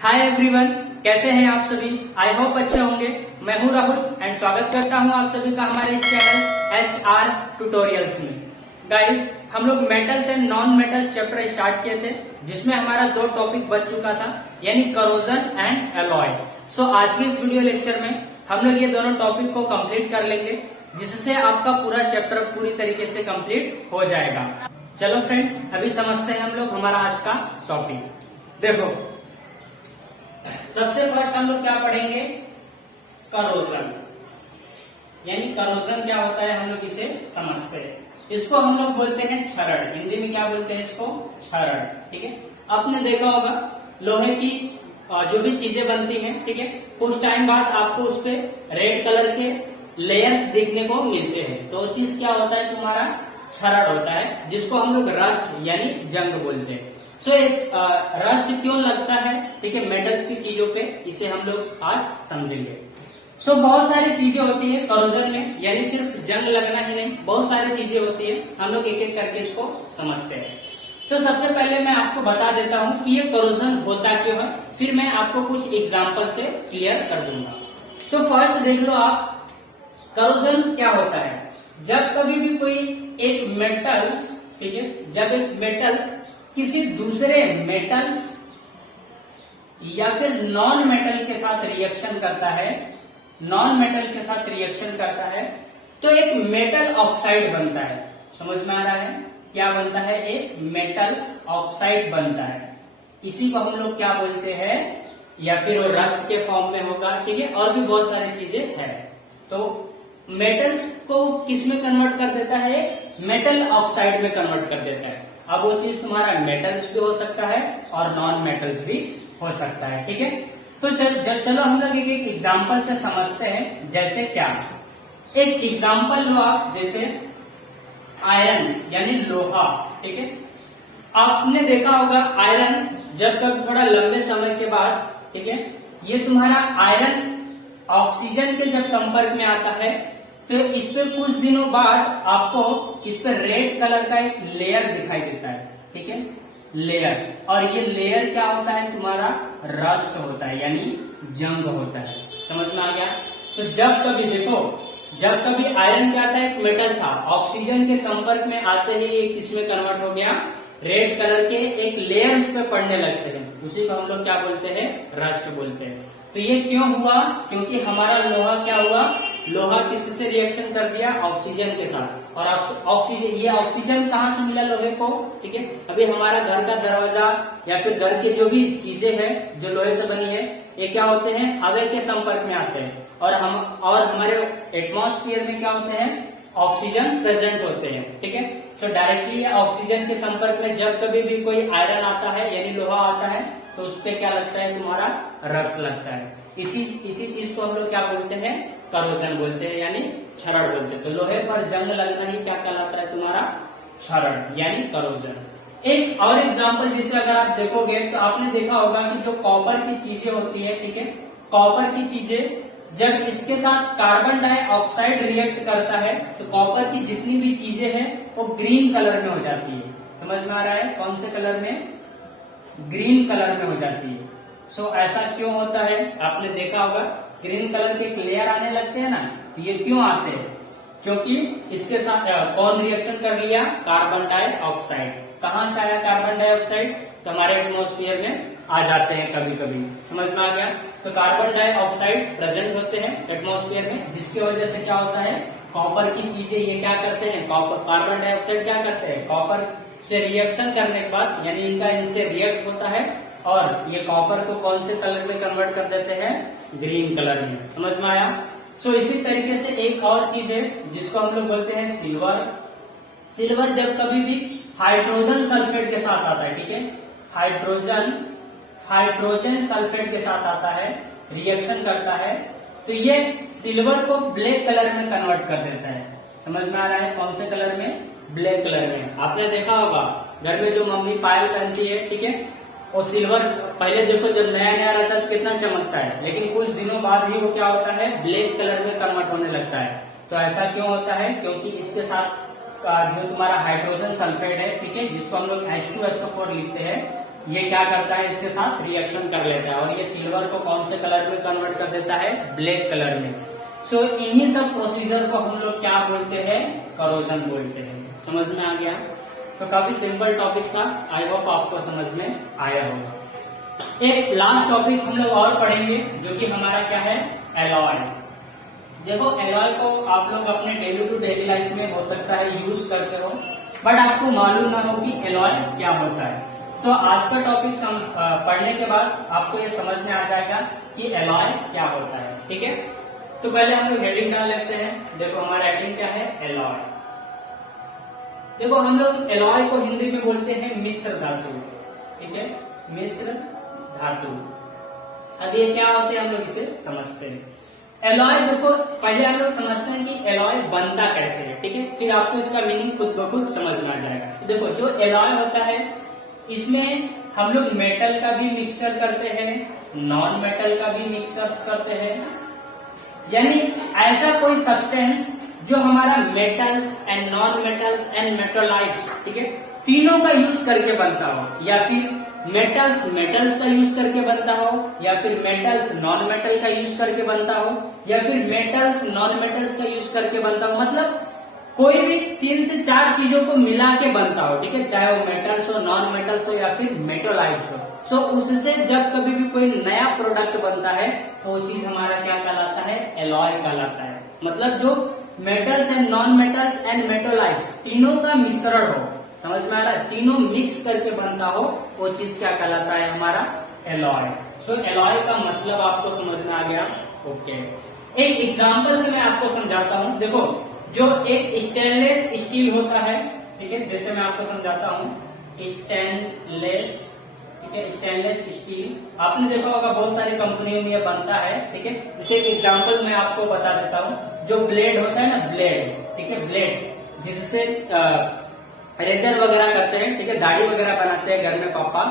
Hi everyone, कैसे हैं आप सभी। आई होप अच्छे होंगे। मैं हूं राहुल एंड स्वागत करता हूं आप सभी का हमारे इस चैनल HR ट्यूटोरियल्स में। गाइस, हम लोग metals and non metal chapter start किए थे, जिसमें हमारा 2 टॉपिक बच चुका था, यानी करोजन एंड एलॉय। सो आज के इस वीडियो लेक्चर में हम लोग ये दोनों टॉपिक को कंप्लीट कर लेंगे, जिससे आपका पूरा चैप्टर पूरी तरीके से कंप्लीट हो जाएगा। चलो फ्रेंड्स, अभी समझते हैं हम लोग हमारा आज का टॉपिक। देखो, सबसे फर्स्ट हम लोग क्या पढ़ेंगे, करोजन। यानी करोजन क्या होता है, हम लोग इसे समझते हैं। इसको हम लोग बोलते हैं क्षरण। हिंदी में क्या बोलते हैं इसको, क्षरण। ठीक है, आपने देखा होगा लोहे की जो भी चीजें बनती हैं, ठीक है, कुछ टाइम बाद आपको उस पे रेड कलर के लेयर्स देखने को मिलते हैं। तो चीज क्या होता है, तुम्हारा क्षरण होता है, जिसको हम लोग रस्ट यानी जंग बोलते हैं। सो इस रस्ट क्यों लगता है, ठीक है, मेटल्स की चीजों पे, इसे हम लोग आज समझेंगे। सो बहुत सारी चीजें होती है करोजन में, यानी सिर्फ जंग लगना ही नहीं, बहुत सारी चीजें होती है। हम लोग एक एक करके इसको समझते हैं। तो सबसे पहले मैं आपको बता देता हूं कि ये करोजन होता क्यों है, फिर मैं आपको कुछ एग्जाम्पल से क्लियर कर दूंगा। सो फर्स्ट देख लो आप, करोजन क्या होता है। जब कभी भी कोई एक मेटल्स, ठीक है, जब एक मेटल्स किसी दूसरे मेटल्स या फिर नॉन मेटल के साथ रिएक्शन करता है, नॉन मेटल के साथ रिएक्शन करता है, तो एक मेटल ऑक्साइड बनता है। समझ में आ रहा है, क्या बनता है, एक मेटल्स ऑक्साइड बनता है। इसी को हम लोग क्या बोलते हैं, या फिर वो रस्ट के फॉर्म में होगा, ठीक है, और भी बहुत सारी चीजें हैं। तो मेटल्स को किस में कन्वर्ट कर देता है, मेटल ऑक्साइड में कन्वर्ट कर देता है। अब वो चीज तुम्हारा मेटल्स भी हो सकता है और नॉन मेटल्स भी हो सकता है, ठीक है। तो चलो हम लोग एक एग्जाम्पल से समझते हैं। जैसे क्या, एक एग्जाम्पल लो आप, जैसे आयरन यानी लोहा, ठीक है। आपने देखा होगा आयरन जब कभी थोड़ा लंबे समय के बाद, ठीक है, ये तुम्हारा आयरन ऑक्सीजन के जब संपर्क में आता है, तो इस पे कुछ दिनों बाद आपको इस पे रेड कलर का एक लेयर दिखाई देता है, ठीक है, लेयर। और ये लेयर क्या होता है, तुम्हारा रस्ट होता है, यानी जंग होता है। समझ में आ गया। तो जब कभी देखो, जब कभी आयरन क्या था, एक मेटल था, ऑक्सीजन के संपर्क में आते ही ये किसमें कन्वर्ट हो गया, रेड कलर के एक लेयर उस पर पड़ने लगते हैं, उसी को हम लोग क्या बोलते हैं, रस्ट बोलते हैं। तो ये क्यों हुआ, क्योंकि हमारा लोहा क्या हुआ, लोहा किससे रिएक्शन कर दिया, ऑक्सीजन के साथ। और ऑक्सीजन, ये ऑक्सीजन कहाँ से मिला लोहे को, ठीक है। अभी हमारा घर का दरवाजा या फिर घर के जो भी चीजें हैं जो लोहे से बनी है, ये क्या होते हैं, हवा के संपर्क में आते हैं। और हमारे एटमॉस्फेयर में क्या होते हैं, ऑक्सीजन प्रेजेंट होते हैं, ठीक है। सो डायरेक्टली ऑक्सीजन के संपर्क में जब कभी भी कोई आयरन आता है यानी लोहा आता है, तो उस पर क्या लगता है, तुम्हारा रस्ट लगता है। इसी चीज को हम लोग क्या बोलते हैं, करोजन बोलते हैं, यानी क्षरण बोलते हैं। तो लोहे पर जंग लगना ही क्या कहलाता है, तुम्हारा क्षरण यानी करोजन। एक और एग्जांपल जिसे अगर आप देखोगे तो आपने देखा होगा कि जो कॉपर की चीजें होती है, ठीक है, कॉपर की चीजें जब इसके साथ कार्बन डाइऑक्साइड रिएक्ट करता है, तो कॉपर की जितनी भी चीजें हैं वो ग्रीन कलर में हो जाती है। समझ में आ रहा है, कौन से कलर में, ग्रीन कलर में हो जाती है। सो ऐसा क्यों होता है, आपने देखा होगा ग्रीन कलर के लेयर आने लगते हैं ना, तो ये क्यों आते हैं, क्योंकि इसके साथ कौन रिएक्शन कर लिया, कार्बन डाइऑक्साइड। कहाँ से आया कार्बन डाइऑक्साइड, तो हमारे एटमॉस्फेयर में आ जाते हैं कभी कभी। समझ में आ गया। तो कार्बन डाइऑक्साइड प्रेजेंट होते हैं एटमॉस्फेयर में, जिसकी वजह से क्या होता है, कॉपर की चीजें ये क्या करते हैं, कार्बन डाइऑक्साइड क्या करते हैं, कॉपर से रिएक्शन करने के बाद, यानी इनसे रिएक्ट होता है और ये कॉपर को कौन से कलर में कन्वर्ट कर देते हैं, ग्रीन कलर में। समझ में आया। सो इसी तरीके से एक और चीज है जिसको हम लोग बोलते हैं सिल्वर। सिल्वर जब कभी भी हाइड्रोजन सल्फेट के साथ आता है, ठीक है, हाइड्रोजन सल्फेट के साथ आता है, रिएक्शन करता है, तो ये सिल्वर को ब्लैक कलर में कन्वर्ट कर देता है। समझ में आ रहा है, कौन से कलर में, ब्लैक कलर में। आपने देखा होगा घर में जो मम्मी पायल पहनती है, ठीक है, और सिल्वर पहले देखो जब नया नया रहता है तो कितना चमकता है, लेकिन कुछ दिनों बाद ही वो क्या होता है, ब्लैक कलर में कन्वर्ट होने लगता है। तो ऐसा क्यों होता है, क्योंकि इसके साथ जो तुम्हारा हाइड्रोजन सल्फेट है, ठीक है, जिसको हम लोग H2SO4 लिखते हैं, ये क्या करता है, इसके साथ रिएक्शन कर लेता है और ये सिल्वर को कौन से कलर में कन्वर्ट कर देता है, ब्लैक कलर में। सो इन्हीं सब प्रोसीजर को हम लोग क्या बोलते हैं, करोजन बोलते हैं। समझ में आ गया? तो काफी सिंपल टॉपिक था, आई होप आपको समझ में आया होगा। एक लास्ट टॉपिक हम लोग और पढ़ेंगे जो कि हमारा क्या है, एलॉय। देखो एलॉय को आप लोग अपने डेली टू डेली लाइफ में हो सकता है यूज करते हो, बट आपको मालूम ना हो कि एलॉय क्या होता है। सो आज का टॉपिक पढ़ने के बाद आपको ये समझ में आ जाएगा कि एलॉय क्या होता है। ठीक है, तो पहले हम लोग हेडिंग डाल लेते हैं। देखो हमारा हेडिंग क्या है, एलॉय। देखो हम लोग एलॉय को हिंदी में बोलते हैं मिश्र धातु। ठीक है, मिश्र धातु। अब ये क्या होते हैं हम लोग इसे समझते हैं। एलॉय देखो पहले हम लोग समझते हैं कि एलॉय बनता कैसे है। ठीक है, फिर आपको इसका मीनिंग खुद ब खुद समझ में आ जाएगा। तो देखो जो एलॉय होता है इसमें हम लोग मेटल का भी मिक्सचर करते हैं, नॉन मेटल का भी मिक्सचर करते हैं, यानी ऐसा कोई सब्सटेंस जो हमारा metals and non metals and मेटोलाइट्स, ठीक है, तीनों का यूज करके बनता हो, या फिर मेटल्स का यूज करके बनता हो, या फिर मेटल्स नॉन मेटल का यूज करके बनता हो, या फिर मेटल्स नॉन मेटल्स का यूज करके बनता हो। मतलब कोई भी 3 से 4 चीजों को मिला के बनता हो। ठीक है, चाहे वो मेटल्स हो, नॉन मेटल्स हो, या फिर मेटोलाइट्स हो। सो उससे जब कभी भी कोई नया प्रोडक्ट बनता है तो वो चीज हमारा क्या कहलाता है, एलॉय कहलाता है। मतलब जो metals and non metals and मेटोलाइट्स तीनों का मिश्रण हो, समझ में आ रहा है, तीनों मिक्स करके बनता हो, वो चीज क्या कहलाता है, हमारा एलॉय। सो एलॉय का मतलब आपको समझ में आ गया? ओके, एक एग्जांपल से मैं आपको समझाता हूं। देखो जो एक स्टेनलेस स्टील होता है, ठीक है, जैसे मैं आपको समझाता हूं, स्टेनलेस, ठीक है, स्टेनलेस स्टील आपने देखा होगा बहुत सारी कंपनियों में ये बनता है। ठीक है, जैसे एक एग्जांपल मैं आपको बता देता हूं। जो ब्लेड होता है ना, ब्लेड, ठीक है, ब्लेड जिससे रेजर वगैरह करते हैं, ठीक है, दाढ़ी वगैरह बनाते हैं घर में पापा।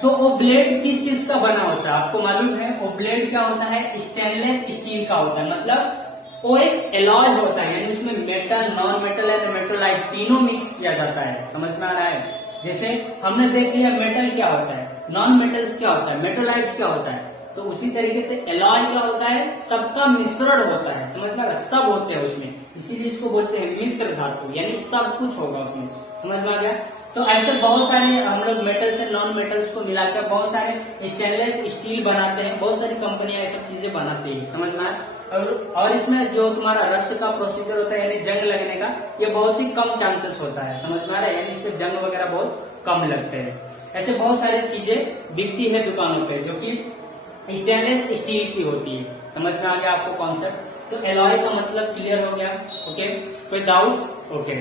सो वो ब्लेड किस चीज का बना होता है आपको मालूम है? वो ब्लेड क्या होता है, स्टेनलेस स्टील का होता है। मतलब वो एक एलॉय होता है, यानी उसमें मेटल, नॉन मेटल एंड मेटोलाइट तीनों मिक्स किया जाता है। समझ में आ रहा है? जैसे हमने देख लिया मेटल क्या होता है, नॉन मेटल्स क्या होता है, मेटोलाइट्स क्या होता है, तो उसी तरीके से एलॉय क्या होता है, सबका मिश्रण होता है। समझ में आ रहा है? सब होते हैं उसमें, इसीलिए इसको बोलते हैं मिश्र धातु, यानी सब कुछ होगा उसमें। समझ में आ गया? तो ऐसे बहुत सारे हम लोग मेटल्स एंड नॉन मेटल्स को मिलाकर बहुत सारे स्टेनलेस स्टील बनाते हैं, बहुत सारी कंपनियां ये सब चीजें बनाती है। समझ में आया? और इसमें जो तुम्हारा रस्ट का प्रोसीजर होता है, यानी जंग लगने का, ये बहुत ही कम चांसेस होता है। समझ में आ रहा है? यानी इसमें जंग वगैरह बहुत कम लगते हैं। ऐसे बहुत सारी चीजें बिकती है दुकानों पे जो कि स्टेनलेस स्टील की होती है। समझ में आ गया आपको कॉन्सेप्ट? तो एलॉय का मतलब क्लियर हो गया? ओके, कोई डाउट? ओके,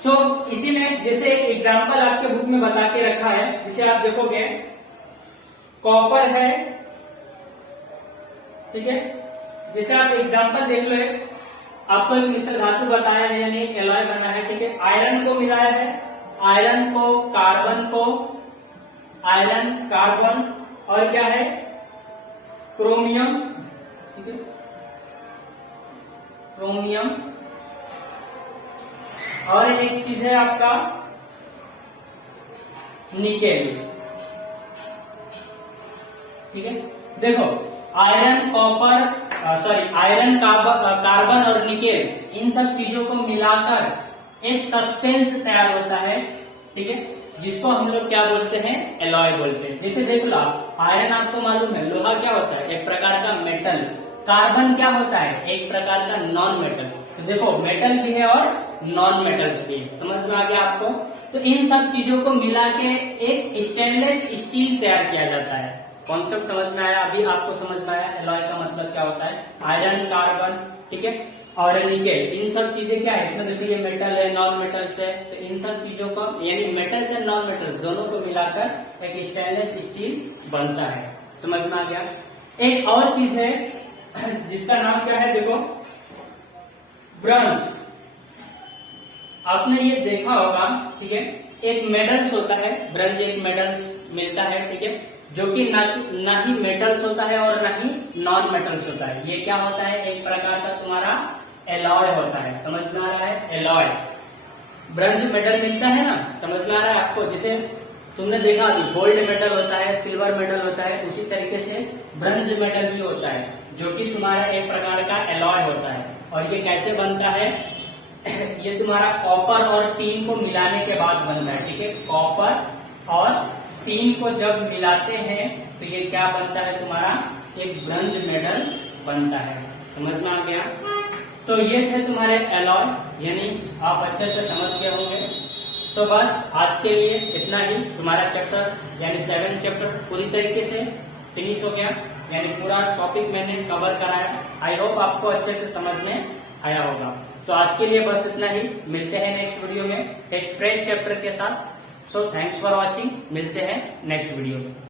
सो इसी में जैसे एक एग्जांपल आपके बुक में बता के रखा है, जिसे आप देखोगे, कॉपर है, ठीक है, जैसे आप एग्जांपल देख लो, आपको एक मिश्र धातु बताया है, यानी एलॉय बना है। ठीक है, आयरन को मिलाया है, आयरन को, कार्बन को, आयरन, कार्बन, और क्या है, क्रोमियम, ठीक है, क्रोमियम, और एक चीज है आपका निकेल। ठीक है, देखो आयरन, कॉपर, आयरन, कार्बन और निकेल, इन सब चीजों को मिलाकर एक सब्सटेंस तैयार होता है। ठीक है, जिसको हम लोग क्या बोलते हैं, एलॉय बोलते हैं। जैसे देख लो, आयरन आपको मालूम है लोहा क्या होता है, एक प्रकार का मेटल। कार्बन क्या होता है, एक प्रकार का नॉन मेटल। तो देखो मेटल भी है और नॉन मेटल्स भी है। समझ में आ गया आपको? तो इन सब चीजों को मिला के एक स्टेनलेस स्टील तैयार किया जाता है। कॉन्सेप्ट समझ में आया? अभी आपको समझ में आया एलॉय का मतलब क्या होता है? आयरन, कार्बन, ठीक है, और निकेल, इन सब चीजें क्या है, इसमें देखिए मेटल है, नॉन मेटल्स है, तो इन सब चीजों को, यानी मेटल्स एंड नॉन मेटल्स दोनों को मिलाकर एक स्टेनलेस स्टील बनता है। समझ में आ गया? एक और चीज है जिसका नाम क्या है, देखो, ब्रॉन्ज। आपने ये देखा होगा, ठीक है, एक मेडल्स होता है, ब्रॉन्ज एक मेडल्स मिलता है, ठीक है, जो कि ना ही मेटल्स होता है और ना ही नॉन मेटल्स होता है। ये क्या होता है, एक प्रकार का तुम्हारा एलॉय होता है। समझ में आ रहा है? एलॉय, ब्रॉन्ज मेडल मिलता है ना, समझ में आ रहा है आपको? जैसे तुमने देखा अभी गोल्ड मेडल होता है, सिल्वर मेडल होता है, उसी तरीके से ब्रॉन्ज मेडल भी होता है, जो कि तुम्हारा एक प्रकार का एलॉय होता है। और ये कैसे बनता है? ये तुम्हारा कॉपर और टीन को मिलाने के बाद बनता है, ठीक है। कॉपर और टीन को जब मिलाते हैं तो ये क्या बनता है? तुम्हारा एक ब्रॉन्ज मेडल बनता है। समझ में आ गया? तो ये थे तुम्हारे एलॉय, यानी आप अच्छे से समझ गए होंगे। तो बस आज के लिए इतना ही। तुम्हारा चैप्टर यानी 7 चैप्टर पूरी तरीके से फिनिश हो गया, यानी पूरा टॉपिक मैंने कवर कराया। आई होप आपको अच्छे से समझ में आया होगा। तो आज के लिए बस इतना ही। मिलते हैं नेक्स्ट वीडियो में एक फ्रेश चैप्टर के साथ। So thanks for watching. मिलते हैं नेक्स्ट वीडियो में।